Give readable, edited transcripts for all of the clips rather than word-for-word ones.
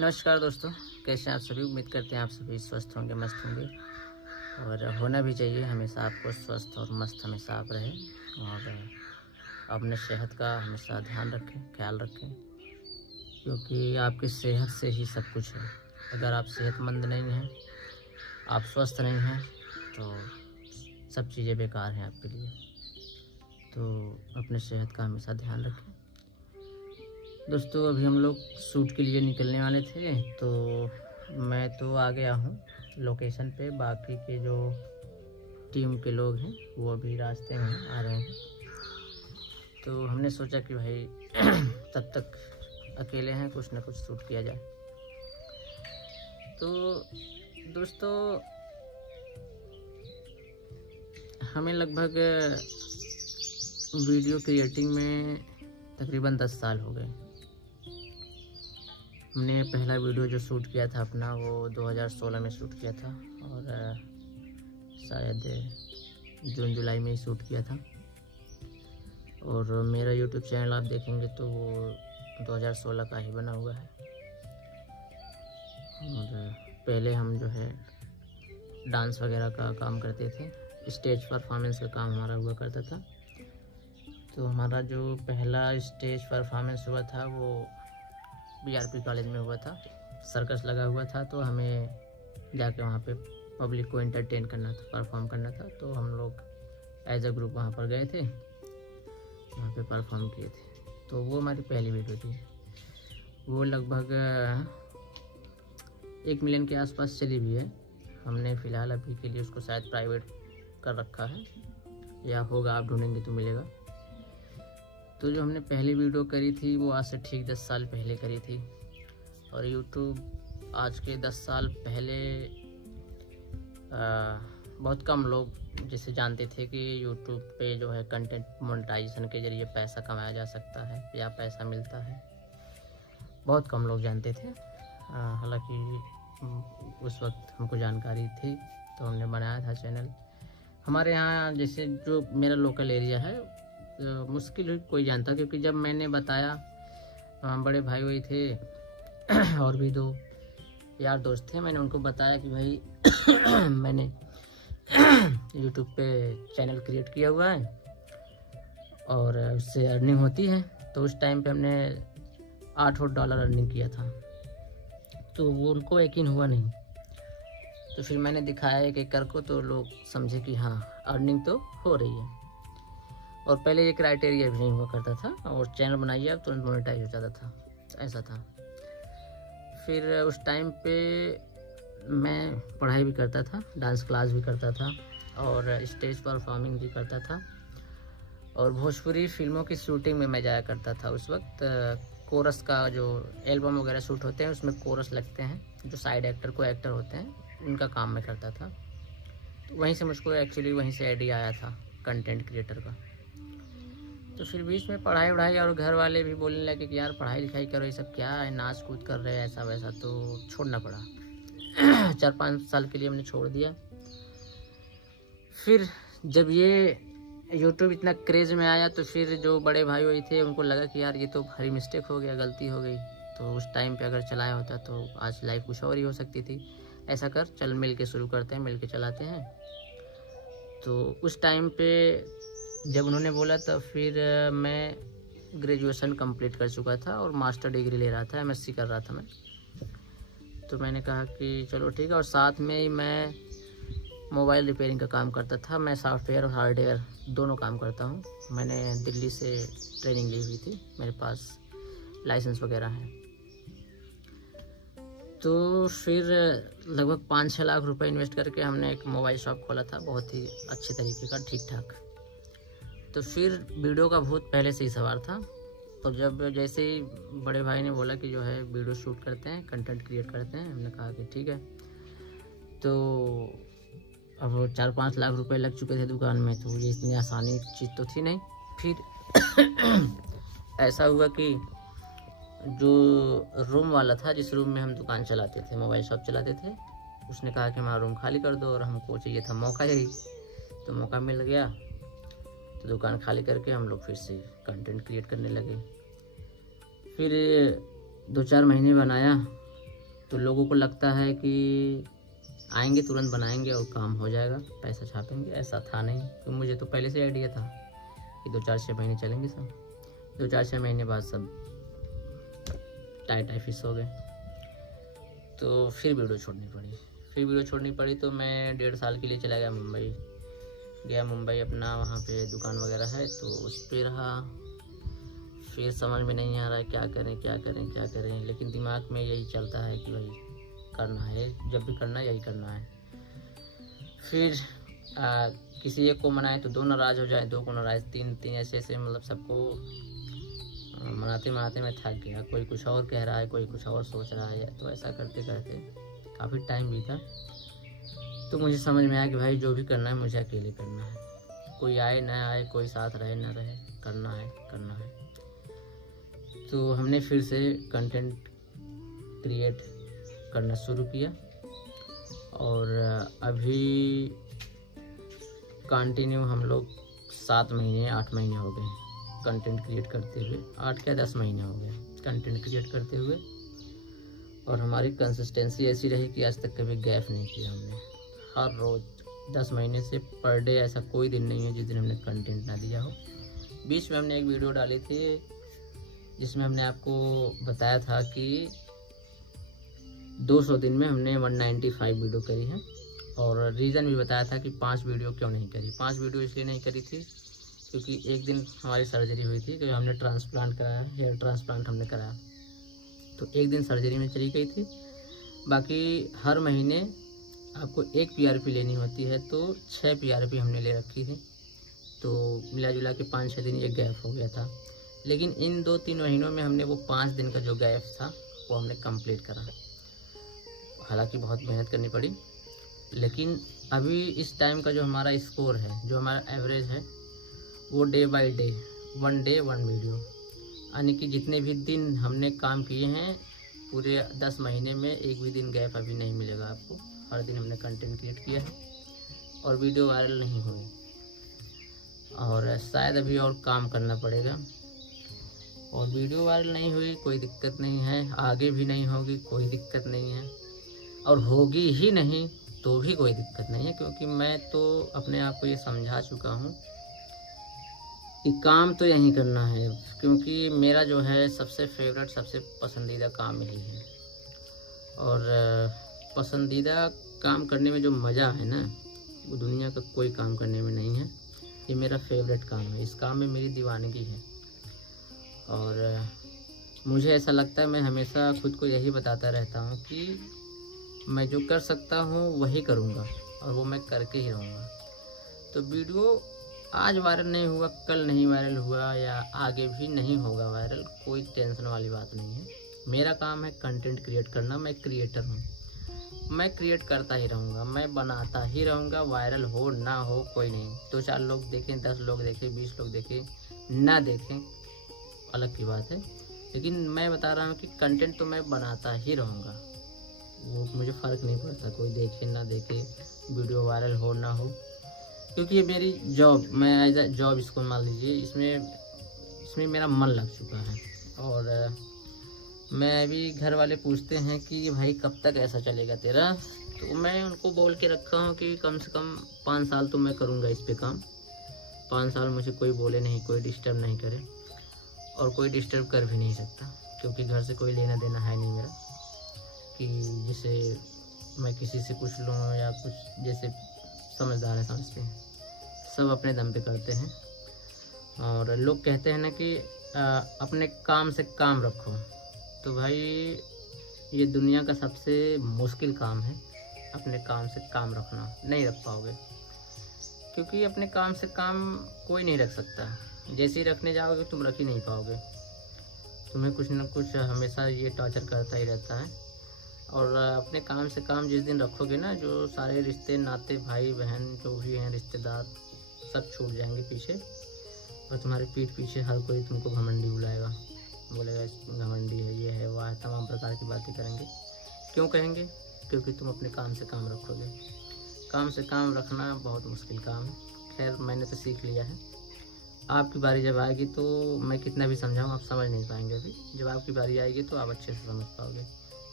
नमस्कार दोस्तों, कैसे हैं आप सभी। उम्मीद करते हैं आप सभी स्वस्थ होंगे, मस्त होंगे और होना भी चाहिए। हमेशा आपको स्वस्थ और मस्त हमेशा आप रहें और अपने सेहत का हमेशा ध्यान रखें, ख्याल रखें, क्योंकि आपकी सेहत से ही सब कुछ है। अगर आप सेहतमंद नहीं हैं, आप स्वस्थ नहीं हैं, तो सब चीज़ें बेकार हैं आपके लिए। तो अपने सेहत का हमेशा ध्यान रखें। दोस्तों, अभी हम लोग शूट के लिए निकलने वाले थे, तो मैं तो आ गया हूँ लोकेशन पे। बाकी के जो टीम के लोग हैं वो अभी रास्ते में आ रहे हैं। तो हमने सोचा कि भाई तब तक अकेले हैं, कुछ ना कुछ शूट किया जाए। तो दोस्तों, हमें लगभग वीडियो क्रिएटिंग में तकरीबन 10 साल हो गए। हमने पहला वीडियो जो शूट किया था अपना, वो 2016 में शूट किया था और शायद जून जुलाई में ही शूट किया था। और मेरा यूट्यूब चैनल आप देखेंगे तो वो 2016 का ही बना हुआ है। और पहले हम जो है डांस वगैरह का काम करते थे, स्टेज परफॉर्मेंस का काम हमारा हुआ करता था। तो हमारा जो पहला स्टेज परफॉर्मेंस हुआ था वो BRP कॉलेज में हुआ था। सर्कस लगा हुआ था, तो हमें जाके वहाँ पे पब्लिक को एंटरटेन करना था, परफॉर्म करना था। तो हम लोग एज अ ग्रुप वहाँ पर गए थे, वहाँ पे परफॉर्म किए थे। तो वो हमारी पहली वीडियो थी। वो लगभग 1 मिलियन के आसपास चली भी है। हमने फ़िलहाल अभी के लिए उसको शायद प्राइवेट कर रखा है, या होगा, आप ढूंढेंगे तो मिलेगा। तो जो हमने पहली वीडियो करी थी वो आज से ठीक 10 साल पहले करी थी। और यूट्यूब आज के 10 साल पहले बहुत कम लोग जिसे जानते थे कि यूट्यूब पे जो है कंटेंट मोनेटाइजेशन के ज़रिए पैसा कमाया जा सकता है या पैसा मिलता है। बहुत कम लोग जानते थे। हालांकि उस वक्त हमको जानकारी थी, तो हमने बनाया था चैनल। हमारे यहाँ जैसे जो मेरा लोकल एरिया है, मुश्किल ही कोई जानता, क्योंकि जब मैंने बताया, बड़े भाई वही थे और भी 2 यार दोस्त थे, मैंने उनको बताया कि भाई मैंने यूट्यूब पे चैनल क्रिएट किया हुआ है और उससे अर्निंग होती है। तो उस टाइम पे हमने $8 अर्निंग किया था। तो वो उनको यकीन हुआ नहीं। तो फिर मैंने दिखाया एक कर को, तो लोग समझे कि हाँ, अर्निंग तो हो रही है। और पहले ये क्राइटेरिया भी नहीं हुआ करता था, और चैनल बनाइए आप तुरंत मोनेटाइज हो जाता था, ऐसा था। फिर उस टाइम पे मैं पढ़ाई भी करता था, डांस क्लास भी करता था और स्टेज परफॉर्मिंग भी करता था। और भोजपुरी फिल्मों की शूटिंग में मैं जाया करता था। उस वक्त कोरस का जो एल्बम वगैरह शूट होते हैं, उसमें कोरस लगते हैं, जो साइड एक्टर को एक्टर होते हैं, उनका काम मैं करता था। तो वहीं से मुझको एक्चुअली वहीं से आइडिया आया था कंटेंट क्रिएटर का। तो फिर बीच में पढ़ाई वढ़ाई और घर वाले भी बोलने लगे कि यार पढ़ाई लिखाई करो, ये सब क्या है, नाच कूद कर रहे हैं ऐसा वैसा, तो छोड़ना पड़ा। 4-5 साल के लिए हमने छोड़ दिया। फिर जब ये यूट्यूब इतना क्रेज़ में आया, तो फिर जो बड़े भाई वही थे, उनको लगा कि यार ये तो भारी मिस्टेक हो गया, गलती हो गई। तो उस टाइम पे अगर चलाया होता तो आज लाइफ कुछ और ही हो सकती थी। ऐसा कर, चल मिल के शुरू करते हैं, मिल के चलाते हैं। तो उस टाइम पे जब उन्होंने बोला, तब फिर मैं ग्रेजुएशन कंप्लीट कर चुका था और मास्टर डिग्री ले रहा था, MSc कर रहा था मैं। तो मैंने कहा कि चलो ठीक है। और साथ में ही मैं मोबाइल रिपेयरिंग का काम करता था। मैं सॉफ्टवेयर और हार्डवेयर दोनों काम करता हूँ। मैंने दिल्ली से ट्रेनिंग ली हुई थी, मेरे पास लाइसेंस वगैरह है। तो फिर लगभग 5-6 लाख रुपए इन्वेस्ट करके हमने एक मोबाइल शॉप खोला था, बहुत ही अच्छे तरीके का, ठीक ठाक। तो फिर वीडियो का भूत पहले से ही सवार था। तो जब जैसे ही बड़े भाई ने बोला कि जो है वीडियो शूट करते हैं, कंटेंट क्रिएट करते हैं, हमने कहा कि ठीक है। तो अब 4-5 लाख रुपए लग चुके थे दुकान में, तो ये इतनी आसानी चीज़ तो थी नहीं। फिर ऐसा हुआ कि जो रूम वाला था, जिस रूम में हम दुकान चलाते थे, मोबाइल शॉप चलाते थे, उसने कहा कि हमारा रूम खाली कर दो। और हमको चाहिए था मौका यही, तो मौका मिल गया। तो दुकान खाली करके हम लोग फिर से कंटेंट क्रिएट करने लगे। फिर 2-4 महीने बनाया, तो लोगों को लगता है कि आएंगे तुरंत बनाएंगे और काम हो जाएगा, पैसा छापेंगे। ऐसा था नहीं, तो मुझे तो पहले से आइडिया था कि 2-4-6 महीने चलेंगे सब। 2-4-6 महीने बाद सब टाई फिश हो गए। तो फिर वीडियो छोड़नी पड़ी। तो मैं 1.5 साल के लिए चला गया मुंबई। अपना वहाँ पे दुकान वगैरह है तो उस पर रहा। फिर समझ में नहीं आ रहा है क्या करें, लेकिन दिमाग में यही चलता है कि भाई करना है, जब भी करना है यही करना है। फिर किसी एक को मनाए तो 2 नाराज़ हो जाए, 2 को नाराज़, 3 ऐसे मतलब सबको मनाते मैं थक गया। कोई कुछ और कह रहा है, कोई कुछ और सोच रहा है। तो ऐसा करते काफ़ी टाइम बीता। तो मुझे समझ में आया कि भाई जो भी करना है मुझे अकेले करना है। कोई आए ना आए, कोई साथ रहे ना रहे, करना है। तो हमने फिर से कंटेंट क्रिएट करना शुरू किया और अभी कंटिन्यू हम लोग 7 महीने 8 महीने हो गए कंटेंट क्रिएट करते हुए। 8 क्या 10 महीने हो गए कंटेंट क्रिएट करते हुए। और हमारी कंसिस्टेंसी ऐसी रही कि आज तक कभी गैप नहीं किया हमने। हर रोज़ 10 महीने से पर डे ऐसा कोई दिन नहीं है जिस दिन हमने कंटेंट ना दिया हो। बीच में हमने एक वीडियो डाली थी जिसमें हमने आपको बताया था कि 200 दिन में हमने 195 वीडियो करी है। और रीज़न भी बताया था कि 5 वीडियो क्यों नहीं करी। 5 वीडियो इसलिए नहीं करी थी क्योंकि एक दिन हमारी सर्जरी हुई थी, तो हमने ट्रांसप्लांट कराया, हेयर ट्रांसप्लांट हमने कराया, तो एक दिन सर्जरी में चली गई थी। बाकी हर महीने आपको 1 PRP लेनी होती है, तो 6 PRP हमने ले रखी थी। तो मिला जुला के 5-6 दिन ये गैप हो गया था। लेकिन इन 2-3 महीनों में हमने वो 5 दिन का जो गैप था वो हमने कंप्लीट करा। हालांकि बहुत मेहनत करनी पड़ी, लेकिन अभी इस टाइम का जो हमारा स्कोर है, जो हमारा एवरेज है, वो day by day 1 day 1 video, यानी कि जितने भी दिन हमने काम किए हैं पूरे 10 महीने में एक भी दिन गैप अभी नहीं मिलेगा आपको। हर दिन हमने कंटेंट क्रिएट किया है और वीडियो वायरल नहीं हुई। और शायद अभी और काम करना पड़ेगा। और वीडियो वायरल नहीं हुई कोई दिक्कत नहीं है, आगे भी नहीं होगी कोई दिक्कत नहीं है, और होगी ही नहीं तो भी कोई दिक्कत नहीं है। क्योंकि मैं तो अपने आप को ये समझा चुका हूँ कि काम तो यही करना है, क्योंकि मेरा जो है सबसे फेवरेट, सबसे पसंदीदा काम यही है। और पसंदीदा काम करने में जो मज़ा है ना, वो दुनिया का कोई काम करने में नहीं है। ये मेरा फेवरेट काम है, इस काम में मेरी दीवानगी है। और मुझे ऐसा लगता है, मैं हमेशा खुद को यही बताता रहता हूँ कि मैं जो कर सकता हूँ वही करूँगा और वो मैं करके ही रहूँगा। तो वीडियो आज वायरल नहीं हुआ, कल नहीं वायरल हुआ या आगे भी नहीं होगा वायरल, कोई टेंशन वाली बात नहीं है। मेरा काम है कंटेंट क्रिएट करना। मैं क्रिएटर हूँ, मैं क्रिएट करता ही रहूँगा, मैं बनाता ही रहूँगा। वायरल हो ना हो कोई नहीं, 2-4 लोग देखें, 10 लोग देखें, 20 लोग देखें, ना देखें अलग की बात है, लेकिन मैं बता रहा हूँ कि कंटेंट तो मैं बनाता ही रहूँगा। वो मुझे फ़र्क नहीं पड़ता कोई देखे ना देखे, वीडियो वायरल हो ना हो, क्योंकि ये मेरी जॉब, मैं एज अ जॉब इसको मान लीजिए, इसमें मेरा मन लग चुका है। और मैं अभी घर वाले पूछते हैं कि भाई कब तक ऐसा चलेगा तेरा, तो मैं उनको बोल के रखा हूँ कि कम से कम 5 साल तो मैं करूँगा इस पे काम। 5 साल मुझे कोई बोले नहीं, कोई डिस्टर्ब नहीं करे, और कोई डिस्टर्ब कर भी नहीं सकता, क्योंकि घर से कोई लेना देना है नहीं मेरा कि जैसे मैं किसी से कुछ लूँ या कुछ। जैसे समझदार है, समझते हैं, सब अपने दम पे करते हैं। और लोग कहते हैं ना कि अपने काम से काम रखो, तो भाई ये दुनिया का सबसे मुश्किल काम है, अपने काम से काम रखना। नहीं रख पाओगे, क्योंकि अपने काम से काम कोई नहीं रख सकता। जैसे ही रखने जाओगे तुम रख ही नहीं पाओगे, तुम्हें कुछ ना कुछ हमेशा ये टॉर्चर करता ही रहता है। और अपने काम से काम जिस दिन रखोगे ना, जो सारे रिश्ते नाते, भाई बहन जो भी हैं, रिश्तेदार, सब छूट जाएंगे पीछे, और तुम्हारे पीठ पीछे हर कोई तुमको घमंडी बुलाएगा, बोलेगा घमंडी है, ये है, वह है, तमाम प्रकार की बातें करेंगे। क्यों कहेंगे? क्योंकि तुम अपने काम से काम रखोगे। काम से काम रखना बहुत मुश्किल काम है। खैर मैंने तो सीख लिया है, आपकी बारी जब आएगी तो मैं कितना भी समझाऊँ आप समझ नहीं पाएंगे। अभी जब आपकी बारी आएगी तो आप अच्छे से समझ पाओगे।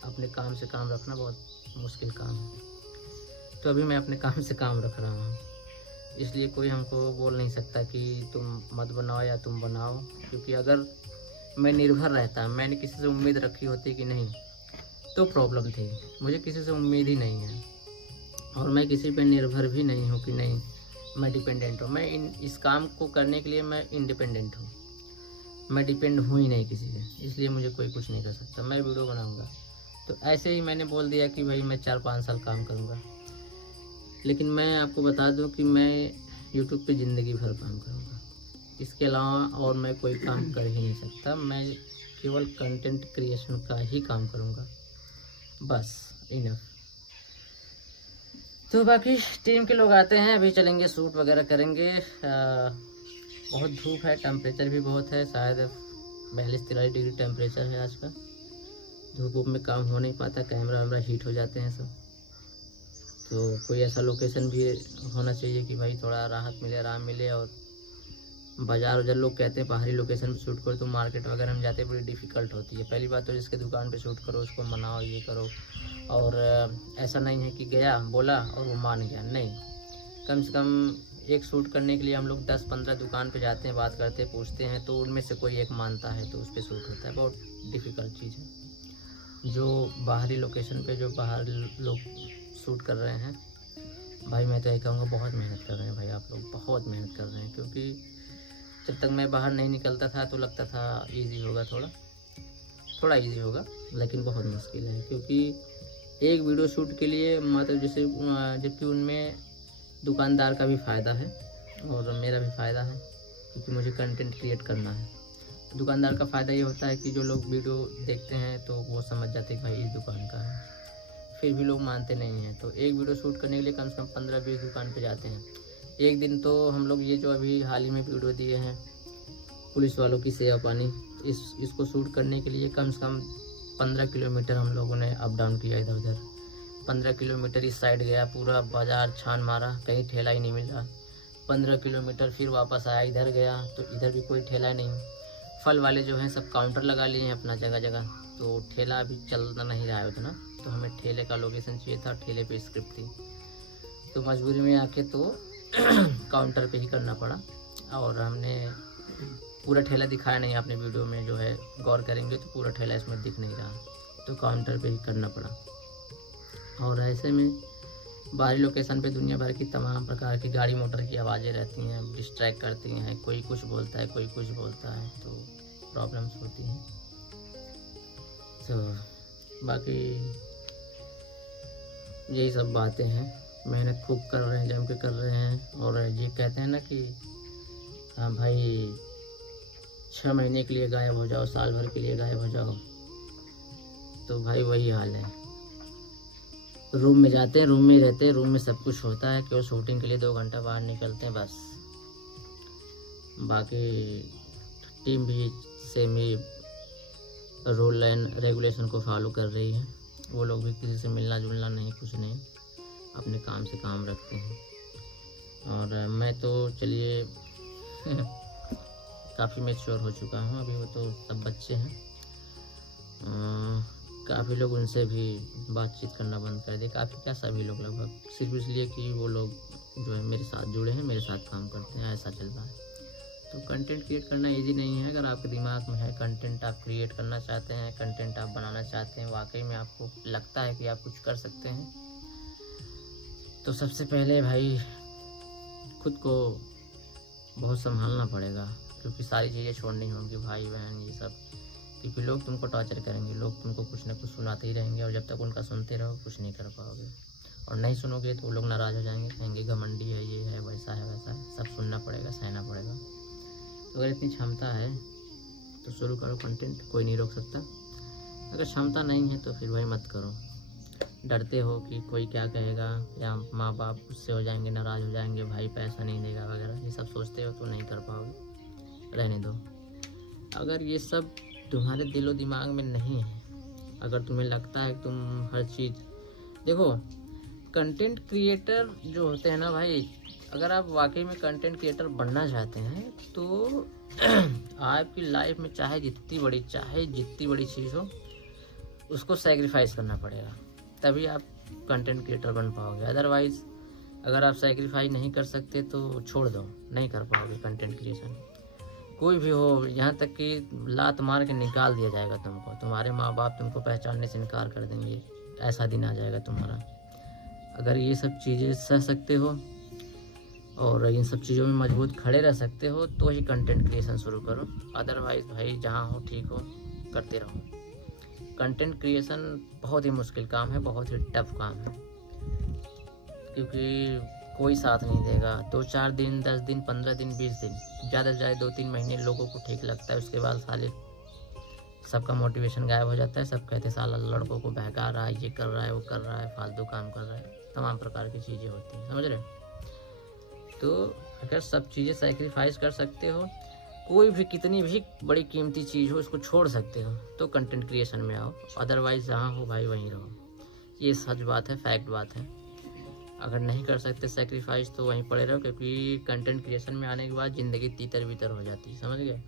अपने काम से काम रखना बहुत मुश्किल काम है, तो अभी मैं अपने काम से काम रख रहा हूँ। इसलिए कोई हमको बोल नहीं सकता कि तुम मत बनाओ या तुम बनाओ, क्योंकि अगर मैं निर्भर रहता, मैंने किसी से उम्मीद रखी होती कि नहीं, तो प्रॉब्लम थी। मुझे किसी से उम्मीद ही नहीं है और मैं किसी पे निर्भर भी नहीं हूँ कि नहीं मैं डिपेंडेंट हूँ। मैं इस काम को करने के लिए मैं इंडिपेंडेंट हूँ, मैं डिपेंड हूँ ही नहीं किसी से, इसलिए मुझे कोई कुछ नहीं कर सकता। मैं वीडियो बनाऊँगा तो ऐसे ही मैंने बोल दिया कि भाई मैं 4-5 साल काम करूँगा, लेकिन मैं आपको बता दूं कि मैं यूट्यूब पे ज़िंदगी भर काम करूँगा। इसके अलावा और मैं कोई काम कर ही नहीं सकता। मैं केवल कंटेंट क्रिएशन का ही काम करूँगा, बस इनफ। तो बाकी टीम के लोग आते हैं, अभी चलेंगे शूट वगैरह करेंगे। बहुत धूप है, टेम्परेचर भी बहुत है, शायद 42-43 डिग्री टेम्परेचर है आज का। धूप में काम हो नहीं पाता, कैमरा वैमरा हीट हो जाते हैं सब। तो कोई ऐसा लोकेशन भी होना चाहिए कि भाई थोड़ा राहत मिले, आराम मिले। और बाज़ार उधर लोग कहते हैं बाहरी लोकेशन पे शूट करो, तो मार्केट वगैरह में जाते बड़ी डिफ़िकल्ट होती है। पहली बात तो जिसके दुकान पे शूट करो उसको मनाओ, ये करो। और ऐसा नहीं है कि गया बोला और वो मान गया, नहीं। कम से कम एक शूट करने के लिए हम लोग 10-15 दुकान पे जाते हैं, बात करते हैं, पूछते हैं, तो उनमें से कोई एक मानता है तो उस पर शूट होता है। बहुत डिफ़िकल्ट चीज़ है। जो बाहरी लोकेशन पे जो बाहर लोग शूट कर रहे हैं, भाई मैं तो यही कहूँगा बहुत मेहनत कर रहे हैं भाई, आप लोग बहुत मेहनत कर रहे हैं। क्योंकि जब तक मैं बाहर नहीं निकलता था तो लगता था इजी होगा, थोड़ा इजी होगा, लेकिन बहुत मुश्किल है। क्योंकि एक वीडियो शूट के लिए मतलब जैसे जबकि उनमें दुकानदार का भी फ़ायदा है और मेरा भी फ़ायदा है, क्योंकि मुझे कंटेंट क्रिएट करना है। दुकानदार का फ़ायदा ये होता है कि जो लोग वीडियो देखते हैं तो वो समझ जाते हैं कि भाई इस दुकान का है, फिर भी लोग मानते नहीं हैं। तो एक वीडियो शूट करने के लिए कम से कम 15-20 दुकान पे जाते हैं। एक दिन तो हम लोग ये जो अभी हाल ही में वीडियो दिए हैं पुलिस वालों की सेवा पानी, इसको शूट करने के लिए कम से कम 15 किलोमीटर हम लोगों ने अप डाउन किया। इधर उधर 15 किलोमीटर इस साइड गया, पूरा बाज़ार छान मारा, कहीं ठेला ही नहीं मिल रहा। 15 किलोमीटर फिर वापस आया, इधर गया तो इधर भी कोई ठेला नहीं। फल वाले जो हैं सब काउंटर लगा लिए हैं अपना जगह जगह, तो ठेला अभी चलना नहीं रहा है उतना, तो हमें ठेले का लोकेशन चाहिए था, ठेले पे स्क्रिप्ट थी, तो मजबूरी में आके तो काउंटर पे ही करना पड़ा। और हमने पूरा ठेला दिखाया नहीं, आपने वीडियो में जो है गौर करेंगे तो पूरा ठेला इसमें दिख नहीं रहा, तो काउंटर पे ही करना पड़ा। और ऐसे में बाहरी लोकेशन पे दुनिया भर की तमाम प्रकार की गाड़ी मोटर की आवाज़ें रहती हैं, डिस्ट्रैक्ट करती हैं, कोई कुछ बोलता है, कोई कुछ बोलता है, तो प्रॉब्लम्स होती हैं। तो बाकी यही सब बातें हैं। मेहनत खूब कर रहे हैं, जम के कर रहे हैं। और ये कहते हैं ना कि हाँ भाई 6 महीने के लिए गायब हो जाओ, साल भर के लिए गायब हो जाओ, तो भाई वही हाल है। रूम में जाते हैं, रूम में रहते हैं, रूम में सब कुछ होता है, केवल शूटिंग के लिए 2 घंटा बाहर निकलते हैं बस। बाकी टीम भी same he rule and regulation को फॉलो कर रही है। वो लोग भी किसी से मिलना जुलना नहीं, कुछ नहीं, अपने काम से काम रखते हैं। और मैं तो चलिए काफ़ी मैच्योर हो चुका हूँ, अभी वो तो सब बच्चे हैं। काफ़ी लोग उनसे भी बातचीत करना बंद कर दिए, काफ़ी क्या सभी लोग लगभग, सिर्फ इसलिए कि वो लोग जो है मेरे साथ जुड़े हैं, मेरे साथ काम करते हैं, ऐसा चल रहा है। तो कंटेंट क्रिएट करना इजी नहीं है। अगर आपके दिमाग में है कंटेंट आप क्रिएट करना चाहते हैं, कंटेंट आप बनाना चाहते हैं, वाकई में आपको लगता है कि आप कुछ कर सकते हैं, तो सबसे पहले भाई खुद को बहुत संभालना पड़ेगा। क्योंकि सारी चीज़ें छोड़नी होंगी, भाई बहन ये सब, क्योंकि लोग तुमको टॉर्चर करेंगे, लोग तुमको कुछ ना कुछ सुनाते ही रहेंगे, और जब तक उनका सुनते रहो कुछ नहीं कर पाओगे। और नहीं सुनोगे तो वो लोग नाराज़ हो जाएंगे, कहेंगे घमंडी है, ये है, वैसा है, वैसा है, सब सुनना पड़ेगा, सहना पड़ेगा। तो अगर इतनी क्षमता है तो शुरू करो कंटेंट, कोई नहीं रोक सकता। अगर क्षमता नहीं है तो फिर भाई मत करो। डरते हो कि कोई क्या कहेगा, या माँ बाप गुस्से हो जाएंगे, नाराज़ हो जाएंगे, भाई पैसा नहीं देगा वगैरह, ये सब सोचते हो तो नहीं कर पाओगे, रहने दो। अगर ये सब तुम्हारे दिलो दिमाग में नहीं है, अगर तुम्हें लगता है कि तुम हर चीज़ देखो, कंटेंट क्रिएटर जो होते हैं ना भाई, अगर आप वाकई में कंटेंट क्रिएटर बनना चाहते हैं तो आपकी लाइफ में चाहे जितनी बड़ी चीज़ हो उसको सैक्रिफाइस करना पड़ेगा, तभी आप कंटेंट क्रिएटर बन पाओगे। अदरवाइज़ अगर आप सैक्रिफाइस नहीं कर सकते तो छोड़ दो, नहीं कर पाओगे कंटेंट क्रिएशन। कोई भी हो, यहाँ तक कि लात मार के निकाल दिया जाएगा तुमको, तुम्हारे माँ बाप तुमको पहचानने से इनकार कर देंगे, ऐसा दिन आ जाएगा तुम्हारा। अगर ये सब चीज़ें सह सकते हो और इन सब चीज़ों में मजबूत खड़े रह सकते हो तो ही कंटेंट क्रिएशन शुरू करो। अदरवाइज़ भाई जहाँ हो ठीक हो, करते रहो। कंटेंट क्रिएशन बहुत ही मुश्किल काम है, बहुत ही टफ काम है, क्योंकि कोई साथ नहीं देगा। 2-4 दिन, 10 दिन, 15 दिन, 20 दिन, ज़्यादा से ज़्यादा 2-3 महीने लोगों को ठीक लगता है। उसके बाद साले सबका मोटिवेशन गायब हो जाता है। सब कहते साला लड़कों को बहका रहा है, ये कर रहा है, वो कर रहा है, फालतू काम कर रहा है, तमाम प्रकार की चीज़ें होती हैं, समझ रहे। तो अगर सब चीज़ें सैक्रिफाइस कर सकते हो, कोई भी कितनी भी बड़ी कीमती चीज़ हो उसको छोड़ सकते हो, तो कंटेंट क्रिएशन में आओ। अदरवाइज़ जहाँ हो भाई वहीं रहो। ये सच बात है, फैक्ट बात है। अगर नहीं कर सकते सैक्रिफाइस तो वहीं पड़े रहो, क्योंकि कंटेंट क्रिएशन में आने के बाद ज़िंदगी तीतर बीतर हो जाती है, समझ गए।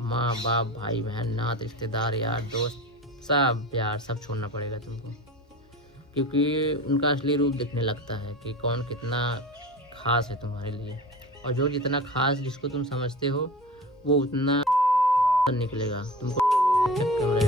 माँ बाप, भाई बहन, नात, रिश्तेदार, यार दोस्त, सब यार सब छोड़ना पड़ेगा तुमको, क्योंकि उनका असली रूप दिखने लगता है कि कौन कितना खास है तुम्हारे लिए। और जो जितना खास जिसको तुम समझते हो वो उतना निकलेगा तुमको।